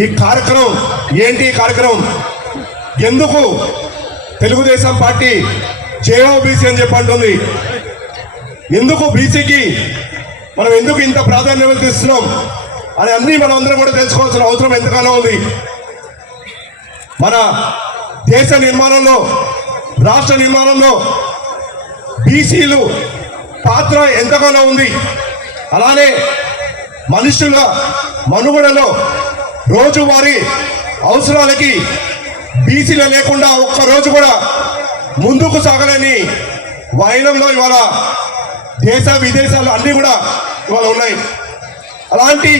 ఈ కార్యక్రమం ఏంటి? ఈ కార్యక్రమం ఎందుకు తెలుగుదేశం పార్టీ జేఓ బీసీ అని చెప్పంటుంది? ఎందుకు బీసీకి మనం ఎందుకు ఇంత ప్రాధాన్యత ఇస్తున్నాం అని అన్నీ మనం అందరం కూడా తెలుసుకోవాల్సిన అవసరం ఎంతగానో ఉంది. మన దేశ నిర్మాణంలో, రాష్ట్ర నిర్మాణంలో బీసీలు పాత్ర ఎంతగానో ఉంది. అలానే మనుషుల మనుగడలో రోజువారీ అవసరాలకి బీసీలు లేకుండా ఒక్కరోజు కూడా ముందుకు సాగలేని వైనంలో ఇవాళ దేశ విదేశాలు అన్నీ కూడా ఇవాళ ఉన్నాయి. అలాంటి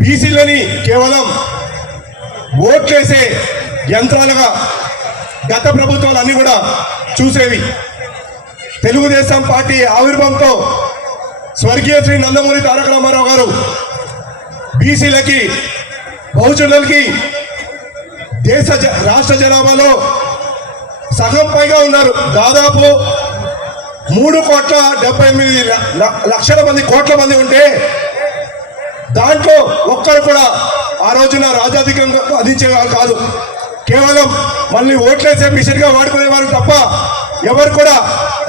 బీసీలని కేవలం ఓట్లేసే యంత్రాలుగా గత ప్రభుత్వాలు అన్నీ కూడా చూసేవి. తెలుగుదేశం పార్టీ ఆవిర్భావంతో స్వర్గీయ శ్రీ నందమూరి తారక రామారావు గారు బీసీలకి, బహుజనులకి రాష్ట్ర జనాభాలో సగం పైగా ఉన్నారు. దాదాపు 3,78,00,000 కోట్ల మంది ఉంటే దాంట్లో ఒక్కరు కూడా ఆ రోజున రాజాధికంగా అందించేవారు కాదు. కేవలం మళ్ళీ ఓట్లేసే మిషన్గా వాడుకునేవారు తప్ప ఎవరు కూడా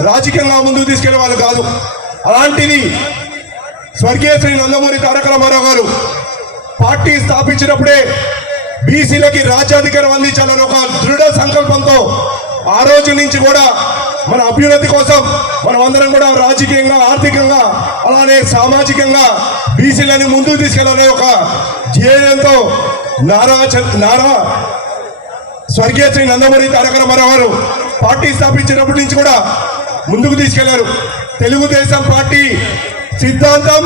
రాజకీయంగా ముందుకు తీసుకెళ్లే వాళ్ళు కాదు. అలాంటిది స్వర్గీయ శ్రీ నందమూరి తారక రామారావు గారు పార్టీ స్థాపించినప్పుడే బీసీలకి రాజ్యాధికారం అందించాలని ఒక దృఢ సంకల్పంతో ఆ రోజు నుంచి కూడా మన అభ్యున్నతి కోసం మనం అందరం కూడా రాజకీయంగా, ఆర్థికంగా, అలానే సామాజికంగా బీసీలని ముందుకు తీసుకెళ్లాలనే ఒక ధ్యేయంతో నారా స్వర్గీయ శ్రీ నందమూరి తారక రామారావు గారు పార్టీ స్థాపించినప్పటి నుంచి కూడా ముందుకు తీసుకెళ్లారు. తెలుగుదేశం పార్టీ సిద్ధాంతం,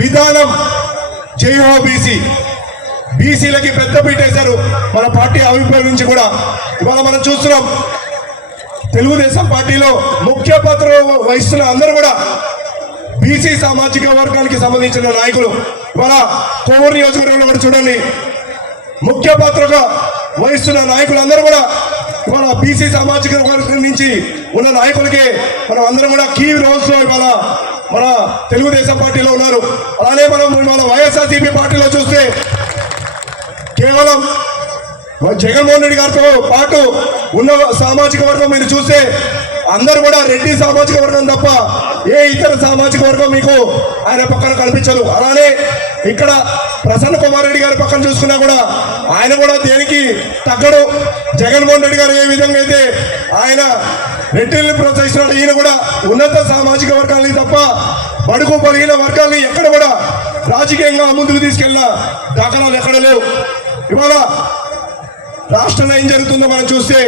విధానం జైహో బీసీ. బీసీలకి పెద్దపీట వేశారు మన పార్టీ ఆవిర్భావం నుంచి కూడా. ఇవాళ మనం చూస్తున్నాం తెలుగుదేశం పార్టీలో ముఖ్య పాత్ర వహిస్తున్న అందరూ కూడా బీసీ సామాజిక వర్గానికి సంబంధించిన నాయకులు. ఇవాళ కోవూరు నియోజకవర్గంలో కూడా చూడండి, ముఖ్య పాత్రగా వహిస్తున్న నాయకులందరూ కూడా ఇవాళ బీసీ సామాజిక వర్గం నుంచి ఉన్న నాయకులకే మనం అందరం కూడా కీ రోల్స్ లో ఇవాళ మన తెలుగుదేశం పార్టీలో ఉన్నారు. అలానే మనం ఇవాళ వైఎస్ఆర్సీపీ పార్టీలో చూస్తే కేవలం జగన్మోహన్ రెడ్డి గారితో పాటు ఉన్న సామాజిక వర్గం మీరు చూస్తే అందరూ కూడా రెడ్డి సామాజిక వర్గం తప్ప ఏ ఇతర సామాజిక వర్గం మీకు ఆయన పక్కన కనిపించదు. అలానే ఇక్కడ ప్రసన్న కుమార్ రెడ్డి గారి పక్కన చూసుకున్నా కూడా ఆయన కూడా దేనికి తగ్గడు. జగన్మోహన్ రెడ్డి గారు ఏ విధంగా అయితే ఆయన రెడ్డిని ప్రోత్సహిస్తున్నాడు, ఈయన కూడా ఉన్నత సామాజిక వర్గాలని తప్ప బడుగు బలహీన వర్గాలని ఎక్కడ కూడా రాజకీయంగా ముందుకు తీసుకెళ్ళిన దాఖలాలు ఎక్కడ లేవు. ఇవాళ రాష్ట్రంలో ఏం జరుగుతుందో మనం చూస్తే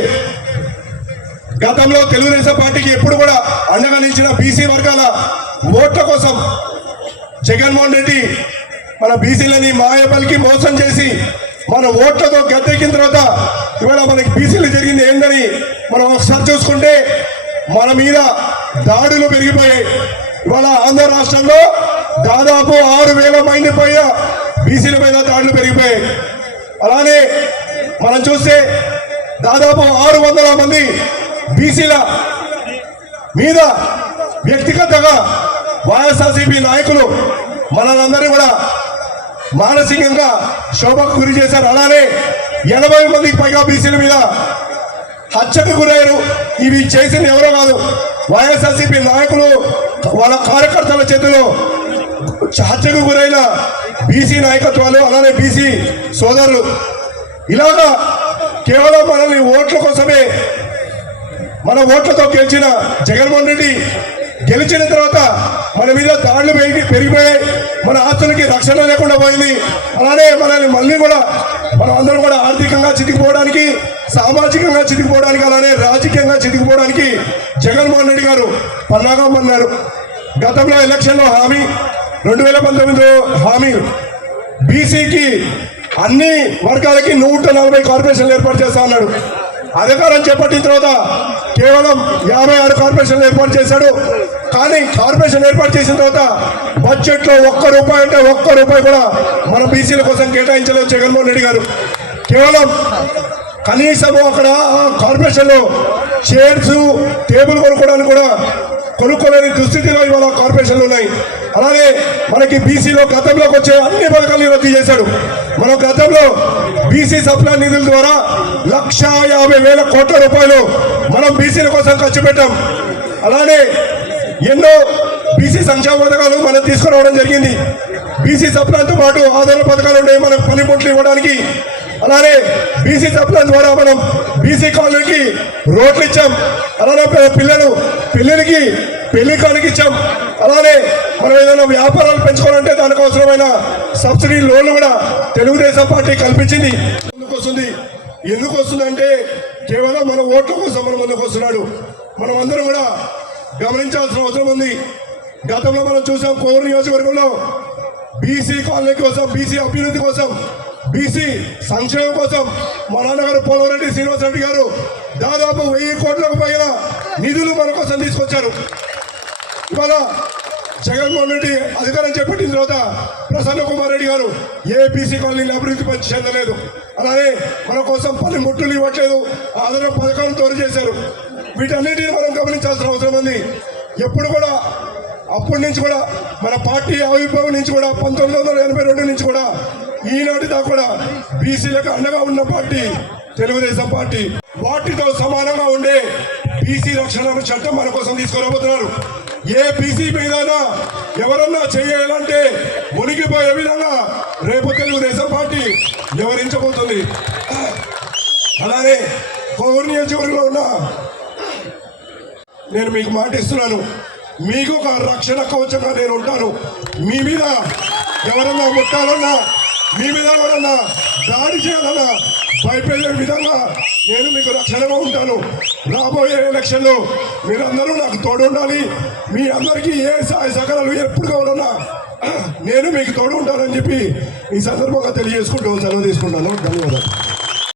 గతంలో తెలుగుదేశం పార్టీకి ఎప్పుడు కూడా అండగా నిలిచిన బీసీ వర్గాల ఓట్ల కోసం జగన్మోహన్ రెడ్డి మన బీసీలని మాయపలికి మోసం చేసి మన ఓట్లతో గద్దెక్కిన తర్వాత ఇవాళ మనకి బీసీలు జరిగింది ఏందని మనం ఒకసారి చూసుకుంటే మన మీద దాడులు పెరిగిపోయాయి. ఇవాళ ఆంధ్ర రాష్ట్రంలో దాదాపు 6,000 మంది పైగా బీసీల మీద దాడులు పెరిగిపోయాయి. అలానే మనం చూస్తే దాదాపు 600 మంది బీసీల మీద వ్యక్తిగతంగా వైఎస్ఆర్సీపీ నాయకులు మనందరూ కూడా మానసికంగా శోభకు గురి చేశారు. అలానే 80 మందికి పైగా బీసీల మీద హత్యకు గురయ్యారు. ఇవి చేసింది ఎవరో కాదు, వైఎస్ఆర్సీపీ నాయకులు వాళ్ళ కార్యకర్తల చేతిలో హత్యకు గురైన బీసీ నాయకత్వాలు, అలానే బీసీ సోదరులు. ఇలాగా కేవలం మనల్ని ఓట్ల కోసమే, మన ఓట్లతో గెలిచిన జగన్మోహన్ రెడ్డి గెలిచిన తర్వాత మన మీద దాడులు పెరిగిపోయాయి, మన ఆస్తులకి రక్షణ లేకుండా పోయింది. అలానే మనల్ని మళ్ళీ కూడా మనం అందరం కూడా ఆర్థికంగా చితికిపోవడానికి, సామాజికంగా చితికిపోవడానికి, అలానే రాజకీయంగా చితికిపోవడానికి జగన్మోహన్ రెడ్డి గారు పన్నాగం అన్నారు. గతంలో ఎలక్షన్లో హామీ 2019 హామీ బీసీకి అన్ని వర్గాలకి 140 కార్పొరేషన్లు ఏర్పాటు చేస్తా అన్నాడు. అధికారం చేపట్టిన తర్వాత కేవలం 56 కార్పొరేషన్లు ఏర్పాటు చేశాడు. కానీ కార్పొరేషన్ ఏర్పాటు చేసిన తర్వాత బడ్జెట్లో ₹1 అంటే ₹1 కూడా మన బీసీల కోసం కేటాయించలేదు జగన్మోహన్ రెడ్డి గారు. కేవలం కనీసం అక్కడ కార్పొరేషన్లో చైర్స్, టేబుల్ కొనుక్కోవడానికి కూడా కొనుక్కోలేని దుస్థితిలో ఇవాళ కార్పొరేషన్లు ఉన్నాయి. అలాగే మనకి బీసీలో గతంలోకి వచ్చే అన్ని పథకాలు రద్దు చేశాడు. మనం గతంలో బీసీ సప్లై నిధుల ద్వారా 1,50,000 కోట్ల రూపాయలు మనం బీసీల కోసం ఖర్చు పెట్టాం. అలానే ఎన్నో బీసీ సంక్షేమ పథకాలు మనం తీసుకురావడం జరిగింది. బీసీ సప్లైతో పాటు ఆధార పథకాలు ఉన్నాయి మనకు పనిముట్లు ఇవ్వడానికి. అలానే బీసీ సప్లై ద్వారా మనం బీసీ కాలనీకి రోడ్లు ఇచ్చాం. అలానే పిల్లలకి పెళ్లి కానుక ఇచ్చాం. అలానే మనం ఏదైనా వ్యాపారాలు పెంచుకోవాలంటే దానికి అవసరమైన సబ్సిడీ లోన్లు కూడా తెలుగుదేశం పార్టీ కల్పించింది. ఎందుకు వస్తుందంటే కేవలం మన ఓట్ల కోసం మన ముందుకు వస్తున్నాడు. మనం అందరం కూడా గమనించాల్సిన అవసరం ఉంది. గతంలో మనం చూసాం కోవూరు నియోజకవర్గంలో బీసీ కాలనీ కోసం, బీసీ అభివృద్ధి కోసం, బీసీ సంక్షేమం కోసం మా నాన్నగారు పోలవరెడ్డి శ్రీనివాసరెడ్డి గారు దాదాపు 1000 కోట్లకు పైన నిధులు మన కోసం తీసుకొచ్చారు. ఇవాళ జగన్మోహన్ రెడ్డి అధికారం చేపట్టిన తర్వాత ప్రసన్న కుమార్ రెడ్డి గారు ఏ బీసీ కాలనీని అభివృద్ధి పని చెందలేదు. అలానే మన కోసం పనిముట్లు ఇవ్వట్లేదు, ఆధార పథకాలను తోడు చేశారు. వీటన్నిటిని మనం గమనించాల్సిన అవసరం ఉంది. ఎప్పుడు కూడా అప్పటి నుంచి కూడా మన పార్టీ ఆవిర్భావం నుంచి కూడా 1982 నుంచి కూడా ఈనాటి దాకా కూడా బీసీలకు అండగా ఉన్న పార్టీ తెలుగుదేశం పార్టీ. వాటితో సమానంగా ఉండే బీసీ రక్షణ చట్టం మన కోసం తీసుకురాబోతున్నారు. ఏ బీసీ మీద ఎవరన్నా చేయాలంటే మునిగిపోయే విధంగా రేపు తెలుగుదేశం పార్టీ వివరించబోతుంది. అలానే కోవూరు నియోజకవర్గంలో ఉన్న నేను మీకు మాటిస్తున్నాను, మీకు ఒక రక్షణ కవచంగా నేను ఉంటాను. మీ మీద ఎవరన్నా ముట్టాలన్నా, మీ మీద ఎవరన్నా దాడి చేయాలన్నా భయపడే విధంగా నేను మీకు రక్షణగా ఉంటాను. రాబోయే ఎలక్షన్లో మీరందరూ నాకు తోడు ఉండాలి. మీ అందరికీ ఏ సహాయ సహకారాలు ఎప్పుడు కావాలన్నా నేను మీకు తోడు ఉంటానని చెప్పి ఈ సందర్భంగా తెలియజేసుకుంటూ సెలవు తీసుకుంటాను. ధన్యవాదాలు.